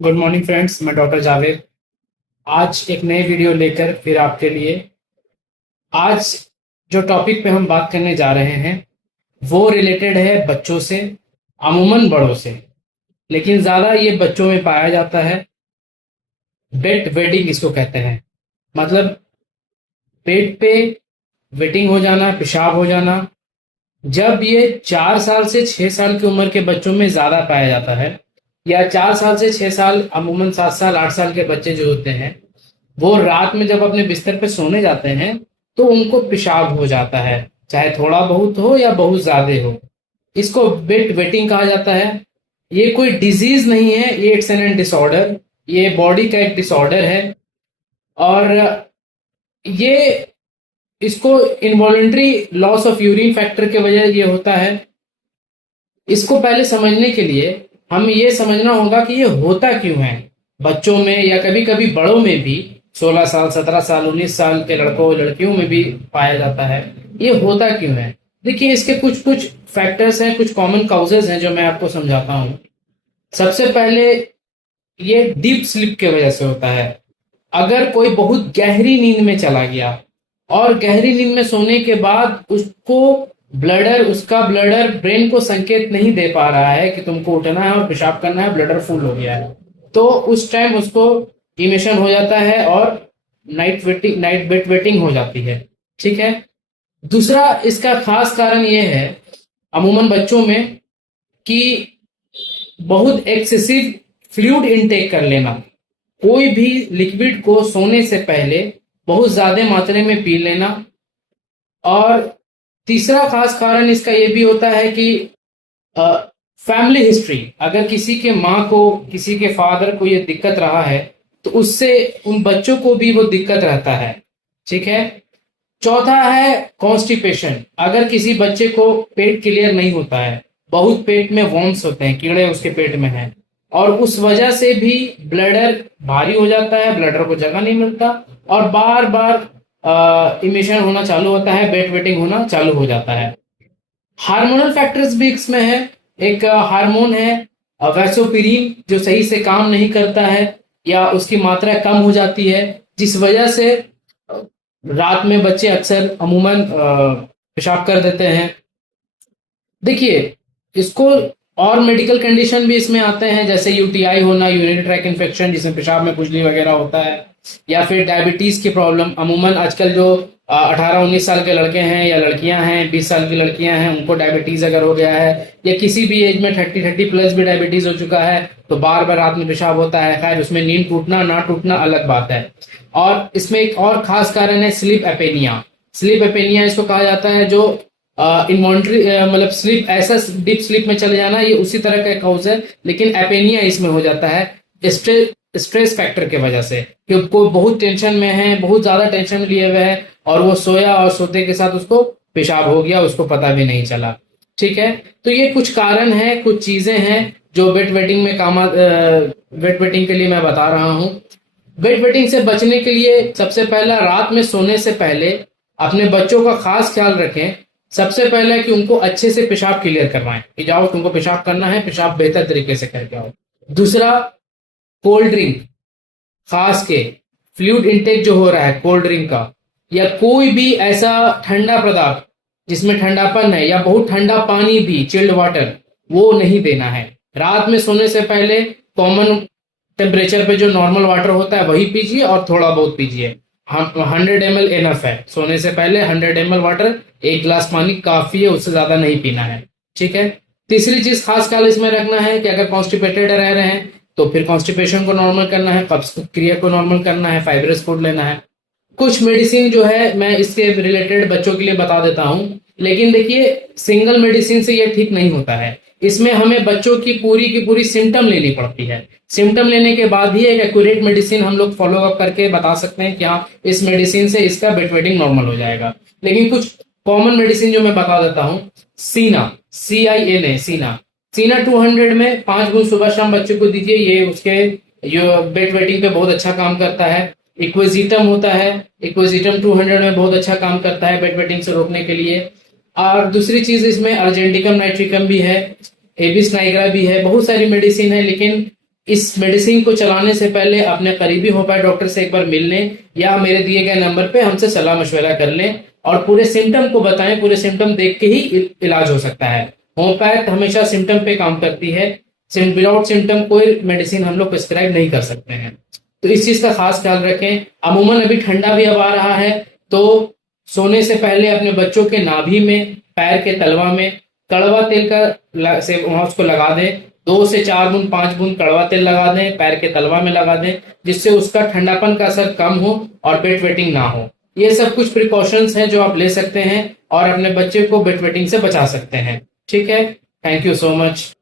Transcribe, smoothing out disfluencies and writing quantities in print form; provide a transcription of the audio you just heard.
Good morning friends, मैं doctor Javed. आज एक नए वीडियो लेकर फिर आपके लिए। आज जो टॉपिक पे हम बात करने जा रहे हैं वो रिलेटेड है बच्चों से, अमूमन बड़ों से, लेकिन ज़्यादा ये बच्चों में पाया जाता है। बेड वेटिंग इसको कहते हैं। मतलब पेट पे वेटिंग हो जाना, पेशाब हो जाना। जब ये 4 साल से 6 साल की उम्र के बच्चों में ज़्यादा पाया जाता है, या 4 साल से 6 साल, अमूमन 7 साल 8 साल के बच्चे जो होते हैं वो रात में जब अपने बिस्तर पे सोने जाते हैं तो उनको पेशाब हो जाता है, चाहे थोड़ा बहुत हो या बहुत ज्यादा हो। इसको बेड वेटिंग कहा जाता है। ये कोई डिजीज नहीं है, ये इट्स एन डिसऑर्डर। ये बॉडी का एक डिसऑर्डर है। और ये इसको involuntary loss of urine factor के वजह ये होता है। इसको पहले समझने के लिए हमें ये समझना होगा कि ये होता क्यों है बच्चों में, या कभी कभी बड़ों में भी। 16 साल, 17 साल, 19 साल के लड़कों लड़कियों में भी पाया जाता है। ये होता क्यों है? देखिए, इसके कुछ कुछ फैक्टर्स हैं, कुछ कॉमन काउजेज हैं जो मैं आपको समझाता हूँ। सबसे पहले, ये डीप स्लीप की वजह से होता है। अगर कोई बहुत गहरी नींद में चला गया और गहरी नींद में सोने के बाद उसका ब्लडर ब्रेन को संकेत नहीं दे पा रहा है कि तुमको उठना है और पेशाब करना है, ब्लडर फुल हो गया है, तो उस टाइम उसको इमिशन हो जाता है और नाइट बेड वेटिंग हो जाती है। ठीक है। दूसरा इसका खास कारण यह है अमूमन बच्चों में कि बहुत एक्सेसिव फ्लूइड इनटेक कर लेना। कोई भी लिक्विड को सोने से पहले बहुत ज्यादा मात्रा में पी लेना। और तीसरा खास कारण इसका यह भी होता है कि फैमिली हिस्ट्री, अगर किसी के माँ को, किसी के फादर को ये दिक्कत रहा है तो उससे उन बच्चों को भी वो दिक्कत रहता है। ठीक है। चौथा है कॉन्स्टिपेशन। अगर किसी बच्चे को पेट क्लियर नहीं होता है, बहुत पेट में वॉर्म्स होते हैं, कीड़े उसके पेट में हैं, और उस वजह से भी ब्लडर भारी हो जाता है, ब्लडर को जगह नहीं मिलता और बार बार इमिशन होना चालू होता है, बेड वेटिंग होना चालू हो जाता है। हार्मोनल फैक्टर्स भी इसमें है। एक हार्मोन है वैसोपिरिन, जो सही से काम नहीं करता है या उसकी मात्रा कम हो जाती है, जिस वजह से रात में बच्चे अक्सर अमूमन पेशाब कर देते हैं। देखिए, इसको और मेडिकल कंडीशन भी इसमें आते हैं, जैसे यूटीआई होना, यूरिनरी ट्रैक इन्फेक्शन जिसमें पेशाब में खुजली वगैरह होता है, या फिर डायबिटीज की प्रॉब्लम। अमूमन आजकल जो 18-19 साल के लड़के हैं या लड़कियां हैं, 20 साल की लड़कियां हैं, उनको डायबिटीज अगर हो गया है, या किसी भी एज में 30 प्लस भी डायबिटीज हो चुका है, तो बार बार रात में पेशाब होता है। खैर, उसमें नींद टूटना ना टूटना अलग बात है। और इसमें एक और खास कारण है स्लीप एपेनिया। स्लीप एपेनिया इसको कहा जाता है, जो इनवॉल्ट्री मतलब स्लीप, ऐसा डीप स्लीप में चले जाना, ये उसी तरह का काउज है, लेकिन एपेनिया इसमें हो जाता है स्ट्रेस फैक्टर के वजह से, कि कोई बहुत टेंशन में है, बहुत ज्यादा टेंशन लिए हुए है, और वो सोया और सोते के साथ उसको पेशाब हो गया, उसको पता भी नहीं चला। ठीक है। तो ये कुछ कारण है, कुछ चीजें हैं जो बेड वेटिंग में बेड वेटिंग के लिए मैं बता रहा हूँ। बेड वेटिंग से बचने के लिए सबसे पहला, रात में सोने से पहले अपने बच्चों का खास ख्याल रखें। सबसे पहले कि उनको अच्छे से पेशाब क्लियर करवाएं, कि जाओ तुमको पेशाब करना है, पेशाब बेहतर तरीके से करके आओ। दूसरा, कोल्ड ड्रिंक, खास के फ्लूइड इनटेक जो हो रहा है कोल्ड ड्रिंक का, या कोई भी ऐसा ठंडा पदार्थ जिसमें ठंडापन है, या बहुत ठंडा पानी भी, चिल्ड वाटर, वो नहीं देना है। रात में सोने से पहले कॉमन टेम्परेचर पे जो नॉर्मल वाटर होता है वही पीजिए, और थोड़ा बहुत पीजिए। 100 ml एनफ है। सोने से पहले 100 ml वाटर, 1 गिलास पानी काफी है, उससे ज्यादा नहीं पीना है। ठीक है। तीसरी चीज खास ख्याल इसमें रखना है कि अगर कॉन्स्टिपेटेड रह रहे हैं तो फिर कॉन्स्टिपेशन को नॉर्मल करना है, कब्ज क्रिया को नॉर्मल करना है, फाइब्रस फूड लेना है। कुछ मेडिसिन जो है मैं इसके रिलेटेड बच्चों के लिए बता देता हूं, लेकिन देखिए, सिंगल मेडिसिन से ये ठीक नहीं होता है। इसमें हमें बच्चों की पूरी सिम्टम लेनी पड़ती है। सिम्टम लेने के बाद ही एक एक्यूरेट मेडिसिन हम लोग फॉलो अप करके बता सकते हैं कि हाँ, इस मेडिसिन से इसका बेड वेटिंग नॉर्मल हो जाएगा। लेकिन कुछ कॉमन मेडिसिन जो मैं बता देता हूँ, सीना, CINA, सीना 200 में 5 गुण सुबह शाम बच्चे को दीजिए। ये उसके बेड वेटिंग पे बहुत अच्छा काम करता है। इक्विजिटम होता है, इक्विजिटम 200 में बहुत अच्छा काम करता है बेड वेटिंग से रोकने के लिए। और दूसरी चीज, इसमें अर्जेंटिकम नाइट्रिकम भी है, एबिस नाइग्रा भी है, बहुत सारी मेडिसिन है, लेकिन इस मेडिसिन को चलाने से पहले अपने करीबी होम्योपैथ डॉक्टर से एक बार मिल लें या मेरे दिए गए नंबर पे हमसे सलाह मशवरा कर लें और पूरे सिम्टम को बताएं। पूरे सिम्टम देख के ही इलाज हो सकता है। होम्योपैथ हमेशा सिम्टम पे काम करती है। विदाउट सिम्टम कोई मेडिसिन हम लोग प्रिस्क्राइब नहीं कर सकते हैं, तो इस चीज का खास ख्याल रखें। अमूमन अभी ठंडा भी अब आ रहा है, तो सोने से पहले अपने बच्चों के नाभि में, पैर के तलवा में कड़वा तेल का से वहां उसको लगा दें। 2 से 4 बूंद 5 बूंद कड़वा तेल लगा दें, पैर के तलवा में लगा दें, जिससे उसका ठंडापन का असर कम हो और बेड वेटिंग ना हो। ये सब कुछ प्रिकॉशंस हैं जो आप ले सकते हैं और अपने बच्चे को बेड वेटिंग से बचा सकते हैं। ठीक है, थैंक यू सो मच।